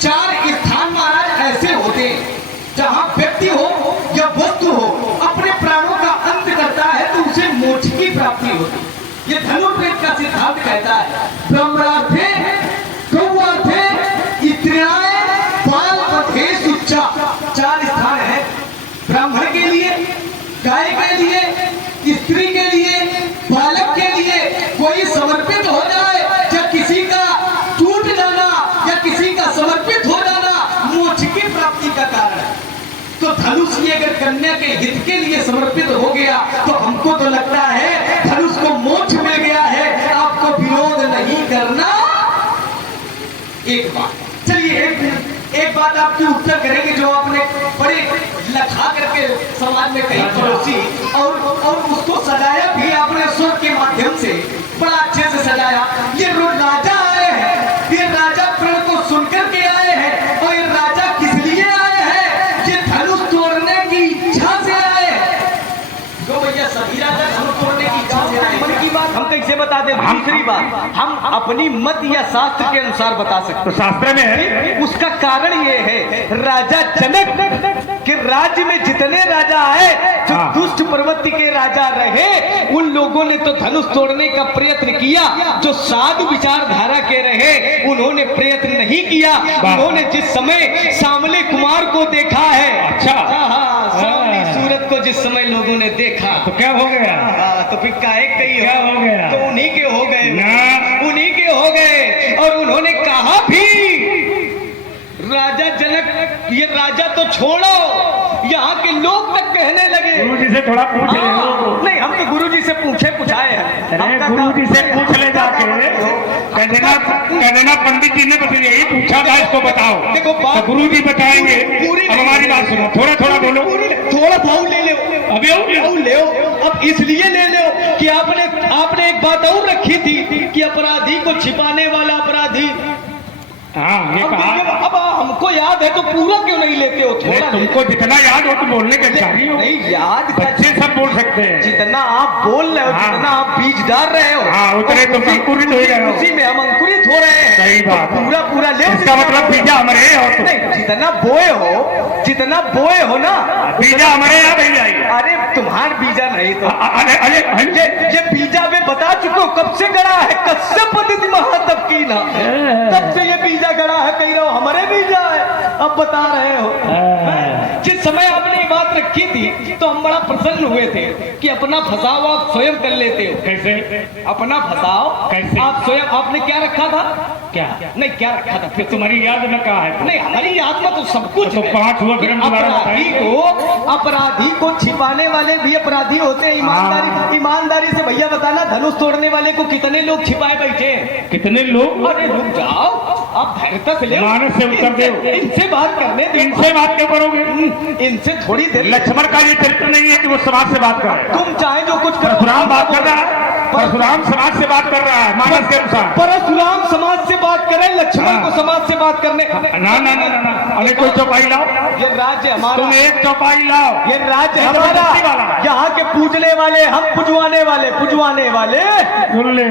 चार स्थान महाराज ऐसे होते हैं जहां व्यक्ति हो या वस्तु हो अपने प्राणों का अंत करता है तो उसे मोक्ष की प्राप्ति होती है। ये धनुर्वेद का सिद्धांत कहता है ब्रह्मणार्थे गौआर्थे स्त्रियाय बालवधे सुच्चा। चार स्थान है ब्राह्मण के लिए, गाय के लिए, स्त्री के लिए, बालक के लिए। कोई समर्पित हो जाए या किसी का टूट जाना या किसी का समर्पित हो जाना मोक्ष की प्राप्ति का कारण है। तो धनुष ये अगर कन्या के हित के लिए समर्पित हो गया तो हमको तो लगता है धनुष को मोक्ष मिल गया है। आपको विरोध नहीं करना। एक बात चलिए एक बात आपकी उत्तर करेंगे जो आपने बड़े लखा करके समाज में कही पड़ोसी और उसको सजाया भी आपने स्वर के माध्यम से बड़ा अच्छे से सजाया। ये राजा आए हैं, ये राजा प्रण को सुनकर के आए हैं और ये राजा किस लिए आए हैं? ये धनुष तोड़ने की इच्छा से आए हैं। जो भैया सभी राजा धनुष तोड़ने की इच्छा से आए। मन की बात हम कैसे बता दें? दूसरी बात हम अपनी मत या शास्त्र के अनुसार बता सकते। तो शास्त्र में है उसका कारण ये है राजा जनक के राज्य में जितने राजा आए जो दुष्ट प्रवृत्ति के राजा रहे उन लोगों ने तो धनुष तोड़ने का प्रयत्न किया। जो साधु विचारधारा के रहे उन्होंने प्रयत्न नहीं किया। उन्होंने जिस समय सांवले कुमार को देखा है, अच्छा सांवली सूरत को जिस समय लोगों ने देखा तो क्या हो गया? तो फिर काहे कही क्या हो गया? तो उन्हीं के हो गए ना। उन्हीं के हो गए। और उन्होंने कहा भी राजा जनक ये राजा तो छोड़ो, यहाँ के लोग तक कहने लगे। गुरुजी से थोड़ा पूछ ले। नहीं हम तो गुरुजी से पुछाए हैं। अरे गुरुजी से पूछ ले जाके कह देना पंडित जी ने बस यही पूछा था, इसको बताओ। देखो तो गुरुजी बताएंगे। पूरी अब हमारी बात सुनो, थोड़ा थोड़ा बोलो। थोड़ा भाव ले लो। अभी ले अब इसलिए ले लो कि आपने एक बात और रखी थी कि अपराधी को छिपाने वाला अपराधी। हाँ ये कहा। अब हमको याद है तो पूरा क्यों नहीं लेते हो? थोड़ा तुमको जितना याद हो तुम बोलने के अधिकारी हो। नहीं याद बच्चे सब बोल सकते हैं। जितना आप बोल रहे हो, जितना आप बीज डाल रहे हो, हाँ उतने तुम अंकुरित हो रहे हो। उसी में हम अंकुरित हो रहे हैं। सही बात। पूरा पूरा ले। इसका मतलब बीजा हमारे और नहीं जितना बोए हो ना बीजा हमारे यहाँ मिल जाएगी। अरे तुम्हार बीजा नहीं तो अरे ये बीजा में बता चुके हो कब से गड़ा है। कश्यप पद्धति महातब की ना तब से ये बीजा गड़ा है। कह रहे हो हमारे बीजा है, अब बता रहे हो। जिस समय आपने ये बात रखी थी तो हम बड़ा प्रसन्न हुए थे कि अपना फसाव आप स्वयं कर लेते हो। कैसे अपना फसाव कैसे? आप स्वयं आपने क्या रखा था? क्या नहीं क्या रखा था? फिर तुम्हारी याद में कहा है? नहीं हमारी याद में तो सब कुछ तो पांच हुआ। फिर अपराधी को छिपाने वाले भी अपराधी होते हैं। ईमानदारी से भैया बताना धनुष तोड़ने वाले को कितने लोग छिपाए बैठे? कितने लोग? अरे रुक जाओ आप धैर्यता से ले। मानस से उत्तर दो। इनसे बात करने दो। इनसे बात क्यों करोगे? इनसे थोड़ी देर। लक्ष्मण का ये चरित्र नहीं है कि वो समाज से बात करे। तुम चाहे जो कुछ करो। परशुराम बात कर रहा है। परशुराम समाज से बात कर रहा है मानस के अनुसार। परशुराम समाज से बात करे, लक्ष्मण को समाज से बात करने। ना ना ना ना अरे कोई चौपाई लाओ। ये राज्य हमारा। तुम एक चौपाई लाओ। ये राज्य हमारा। यहाँ के पूजने वाले हम, पुजवाने वाले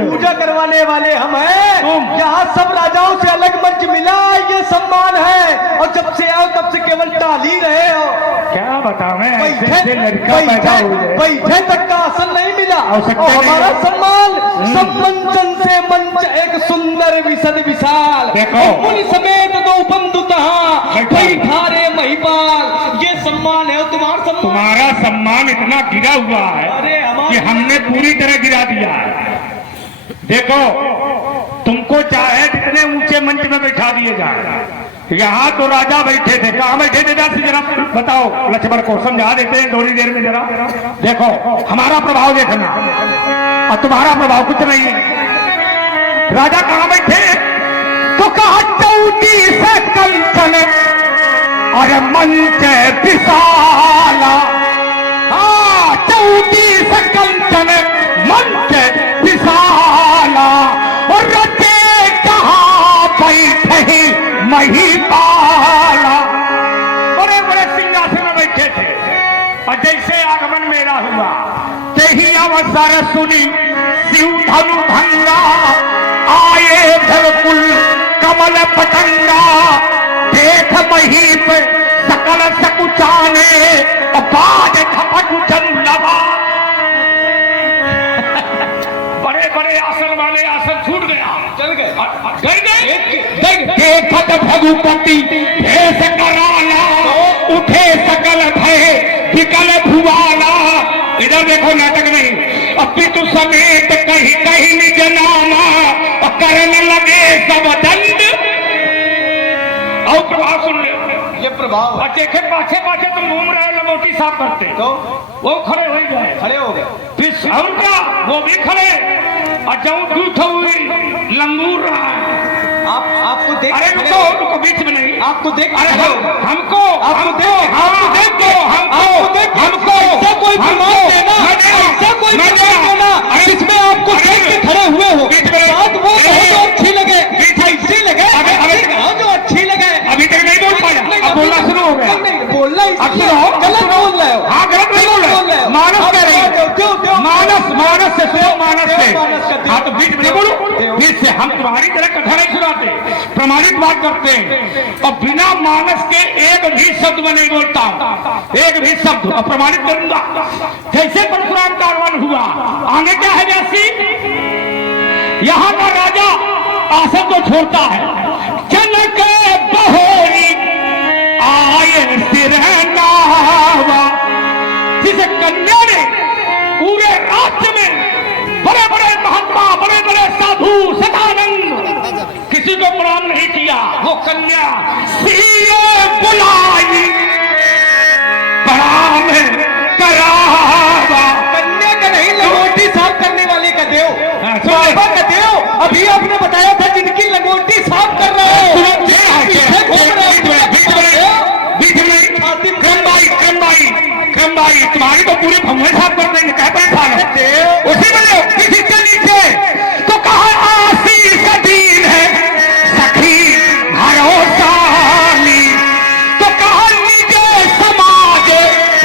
पूजा करवाने वाले हम हैं। यहाँ सब राजाओं से अलग मंच मिला, ये सम्मान है। और जब से आओ तब से केवल टाली रहे हो। क्या बतावे? बैठे तक का आसन नहीं मिला। और हमारा सम्मान सम्मंचन से मंच एक सुंदर विशद विशाल। मुनि समेत दो बंधु तहां बैठारे महिपाल। ये सम्मान है तुम्हारा सम्मान इतना गिरा हुआ है कि हमने पूरी तरह गिरा दिया है। देखो तुमको चाहे जितने ऊंचे मंच में बैठा दिए जाए। यहाँ तो राजा बैठे थे, कहाँ बैठे थे? जरा बताओ लक्ष्मण को समझा देते हैं थोड़ी देर में। जरा देखो हमारा प्रभाव देखना और तुम्हारा प्रभाव कुछ नहीं है। राजा कहाँ बैठे? तो कहा चौकी से कंचन और मंच विशाला। हाँ चौकी से कंचन मंच विशाला। और रचे कहाँ बैठे महिपाला। बड़े बड़े सिंहासन में बैठे थे और जैसे आगमन मेरा हुआ यही अवसर सुनी शिव धनु भंगा। आए बिल्कुल कमल पतंगा चल गए देखत भगुपति भेष कराला, उठे सकल भय विकल भुआला। इधर देखो, नाटक नहीं, अपितु समेत कहीं कहीं निज नामा, और करने लगे सब दंड। और प्रभाव सुन ले, ये प्रभाव और देखे पाछे पाछे तुम घूम रहे लंगोटी साफ करते, तो वो खड़े हो गए, खड़े हो गए। फिर उनका वो भी खड़े, और जब दूध हुई लंगूर रहा है। आपको देख, अरे रुको रुको, बीच में नहीं, आपको देख, अरे हमको आपको देख हमको ऐसा कोई प्रमाण देना, ऐसा कोई प्रमाण देना जिसमें आपको देख के खड़े हुए हो, बात वो कहो जो अच्छी लगे, ऐसी लगे, जो अच्छी लगे। अभी तक नहीं बोल पाया, अब बोलना शुरू हो गया। बोलना गलत बोल रहे हो। हाँ, गलत नहीं बोल रहे हो। मानस कह रही है, मानस से सुनो, मानस से। हाँ, तो बीच में नहीं बोलो, बीच से। हम तुम्हारी तरह कथा नहीं सुनाते, प्रमाणित बात करते हैं, और बिना मानस के एक भी शब्द में नहीं बोलता हूं, एक भी शब्द, और प्रमाणित करूंगा। जैसे परशुराम का आगमन हुआ, आगे क्या है व्यासी, यहाँ का राजा आसन को छोड़ता है, जनक बहोरी आए सिरहनावा। जिसे कन्या ने पूरे राज्य में बड़े बड़े महात्मा, बड़े बड़े साधु, सदानंद, किसी को प्रणाम नहीं किया, वो कन्या सीए बुलाई प्रणाम करावा। कन्या का नहीं, लंगोटी साफ करने वाले का देव, हाँ, बाबा का देव। अभी आपने बताया था जिनकी लंगोटी साफ कर रहे हो, तुम्हारी तो पूरे भंगे साफ कर देंगे, कह बैठा उसी में लो, किसी के नीचे तो कहा आशीष दीन है सखी भरोसानी, तो कहा नीचे समाज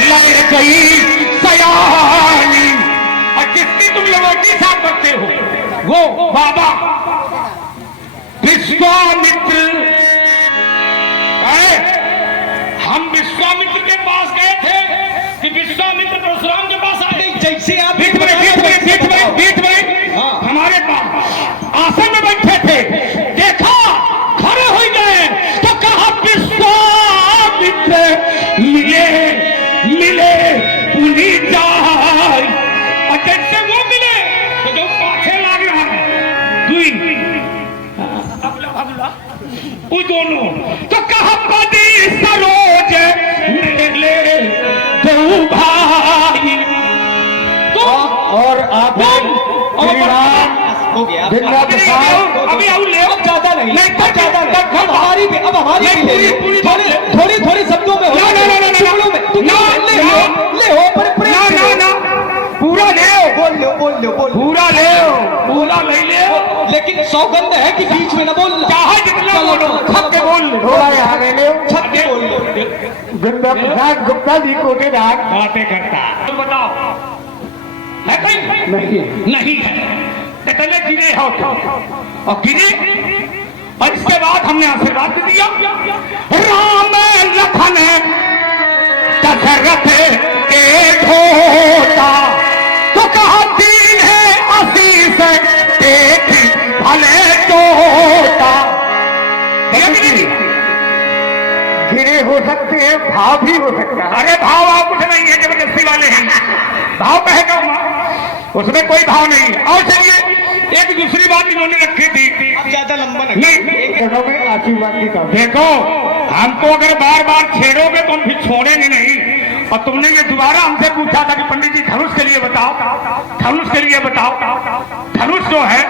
लग गई सयानी। और जिसकी तुम लंगोटी साफ करते हो वो बाबा विश्वामित्र। हम विश्वामित्र के पास गए थे कि विश्वामित्र परशुराम के पास आए। जैसे आप बीच में हमारे पास आसन में बैठे थे, देखा खड़े हो गए, तो कहा विश्वामित्र मिले मिले पुनीत जाय। और जैसे वो मिले तो जो पाछे लाग रहा है वो दोनों, तो कहा पदी सरोज मिले दो भाई। तो और आप हो गया, अभी आओ ले, ज्यादा नहीं, नहीं तो ज्यादा नहीं, अब हमारी भी थोड़ी शब्दों में पूरा ले ले, लेकिन सौगंध है कि बीच में न बोलना, चाहे जितना बोलो छत के बोल ले, छत के बोल लो। गुप्ता जी कोटेदार बातें करता, तो बताओ है कोई? नहीं है। इतने गिरे हो और गिरे, और इसके बाद हमने आशीर्वाद दिया, राम लखन दशरथ के ढोता, तो कहा दीन है आशीष देखी भले तोता। गिरे हो सकते हैं, भाव भी हो सकता है। अरे भाव कुछ नहीं है, जबरदस्ती वाले हैं, भाव कहेगा उसमें कोई भाव नहीं। और चलिए एक दूसरी बात इन्होंने रखी थी, ज्यादा लंबा नहीं आशीर्वाद की का देखो, हमको अगर बार बार छेड़ोगे तो हम फिर छोड़ेंगे नहीं। और तुमने ये दोबारा हमसे पूछा था कि पंडित जी धनुष के लिए बताओ, धनुष के लिए बताओ। धनुष जो है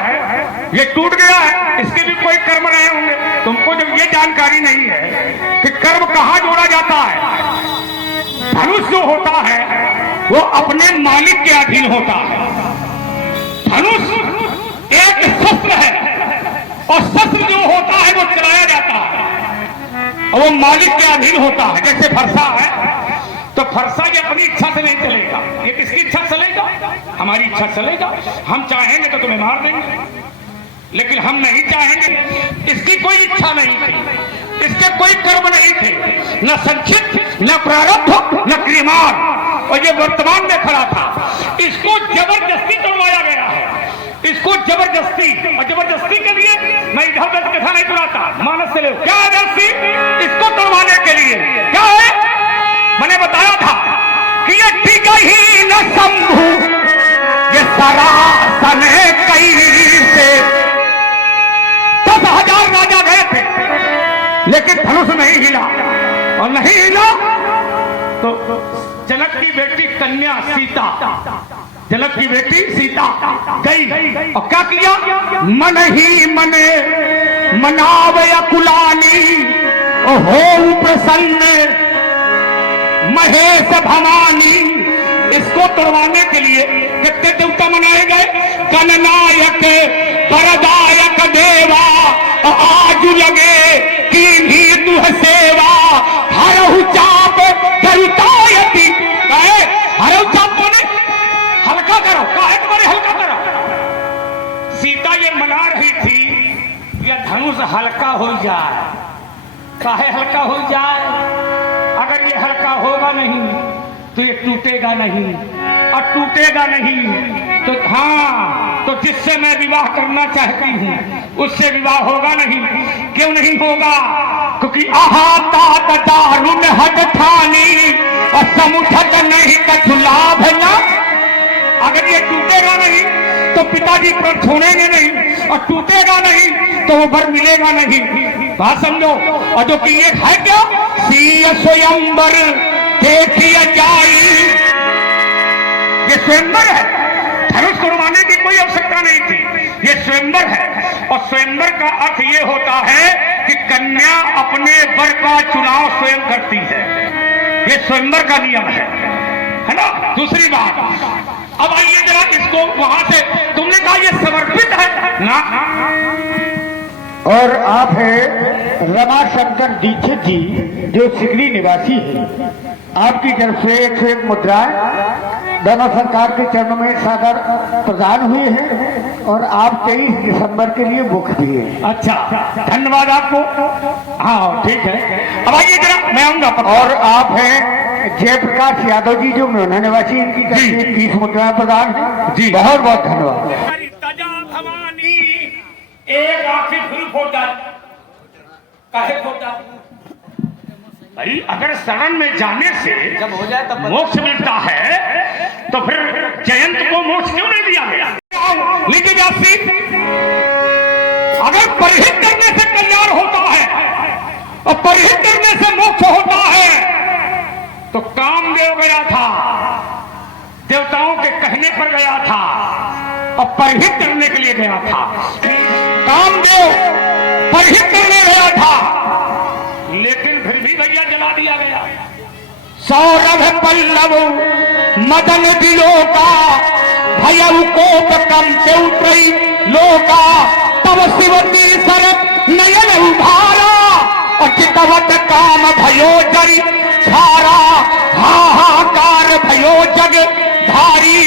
ये टूट गया है, इसके भी कोई कर्म रहे होंगे। तुमको जब ये जानकारी नहीं है कि कर्म कहाँ जोड़ा जाता है, धनुष जो होता है वो अपने मालिक के अधीन होता है। धनुष एक शस्त्र है, और शस्त्र जो होता है वो चलाया जाता है, और वो मालिक के अधीन होता है। जैसे फरसा है, तो फरसा ये अपनी इच्छा से नहीं चलेगा, ये किसकी इच्छा चलेगा? हमारी इच्छा चलेगा। हम चाहेंगे तो तुम्हें मार देंगे, लेकिन हम नहीं चाहेंगे। इसकी कोई इच्छा नहीं थी, इसके कोई कर्म नहीं थे, न संचित, न प्रारब्ध, न क्रियमान, और ये वर्तमान में खड़ा था। इसको जबरदस्ती तोड़वाया गया है। इसको जबरदस्ती, और जबरदस्ती के लिए मैं इधर उधर कथा नहीं सुनाता, मानस से ले क्या है जबरदस्ती इसको तोड़वाने के लिए क्या है। मैंने बताया था कि ये टिका ही न शंभु, ये सरासन कई से 10,000 राजा गए थे लेकिन धनुष नहीं हिला, और नहीं हिला तो जनक की बेटी कन्या सीता, जनक की बेटी सीता गई और क्या किया, मन ही मने मनावे अकुलानी हो प्रसन्न महेश भवानी। इसको तोड़वाने के लिए कितने देवता मनाए गए, गणनायक वरदायक देवा आज लगे की भी दुह सेवा, हरहु चाप गरुतायति कहे, हरहु चाप बोले हल्का करो, काहे तुम्हारे हल्का करो। सीता ये मना रही थी ये धनुष हल्का हो जाए, काहे हल्का हो जाए, अगर ये हल्का होगा नहीं तो ये टूटेगा नहीं, और टूटेगा नहीं तो हाँ, तो जिससे मैं विवाह करना चाहती हूँ उससे विवाह होगा नहीं। क्यों नहीं होगा, क्योंकि आहाता दारुण हट ठानी और समुठत नहीं कछु लाभ ना। अगर ये टूटेगा नहीं तो पिताजी पर छोड़ेंगे नहीं, और टूटेगा नहीं तो वो वर मिलेगा नहीं। बात समझो। और जो कि ये है क्या, सीय स्वयंवर देखिए जाई, ये स्वयंवर है, धनुष तोड़वाने की कोई आवश्यकता नहीं थी, ये स्वयंवर है। और स्वयंवर का अर्थ ये होता है कि कन्या अपने वर का चुनाव स्वयं करती है, ये स्वयंवर का नियम है ना। दूसरी बात, अब आइए जरा इसको वहां से, तुमने कहा ये समर्पित है ना, और आप है रमाशंकर दीक्षित जी जो सिगरी निवासी है, आपकी तरफ से 101 मुद्राएं दोनों सरकार के चरणों में सादर प्रदान हुए हैं, और आप 23 दिसंबर के लिए बुक दिए। अच्छा, धन्यवाद आपको। हाँ ठीक है, अब आइए जरा मैं आऊंगा। और आप हैं जयप्रकाश यादव जी जो मेहना निवासी, इनकी तरफ से 30 मुद्राएं प्रदान है जी, बहुत बहुत धन्यवाद। भवानी एक आखिर फिर फोटा, काहे फोटा भाई, अगर शरण में जाने से जब हो जाए तब मोक्ष मिलता है तो फिर जयंत को मोक्ष क्यों नहीं दिया गया। लेकिन व्यासी, अगर परिहित करने से कल्याण होता है और परिहित करने से मोक्ष होता है तो कामदेव गया था, देवताओं के कहने पर गया था और परिहित करने के लिए गया था। कामदेव परिहित करने गया था, लेकिन फिर भी भैया जला दिया गया। सौरभ पल्लव मदन दिलो का भयउ कोप कमते उतरी लोका, तब शिवती सर नयन उभारा और चितवत काम भयो जरी छारा, हाहाकार भयो जग धारी।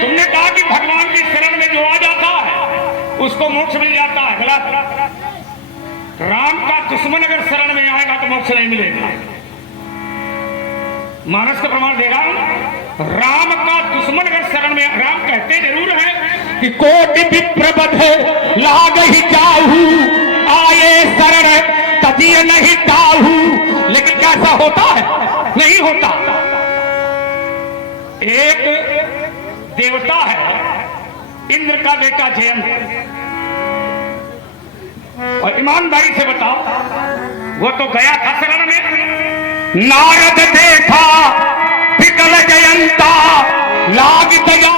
तुमने कहा कि भगवान की शरण में जो आ जाता है उसको मोक्ष मिल जाता है, गलत। राम का दुश्मन अगर शरण में आएगा तो मोक्ष नहीं मिलेगा। मानस का प्रमाण दे रहा हूं, राम का दुश्मन अगर शरण में, राम कहते जरूर है कि कोटि विप्रबध लाग ही जाहू, आए शरण तदिय नहीं ताहू, लेकिन कैसा होता है, नहीं होता। एक देवता है इंद्र का बेटा जयंत, और ईमानदारी से बताओ वो तो गया था शरण में, नारद देखा विकल जयंता लाग दया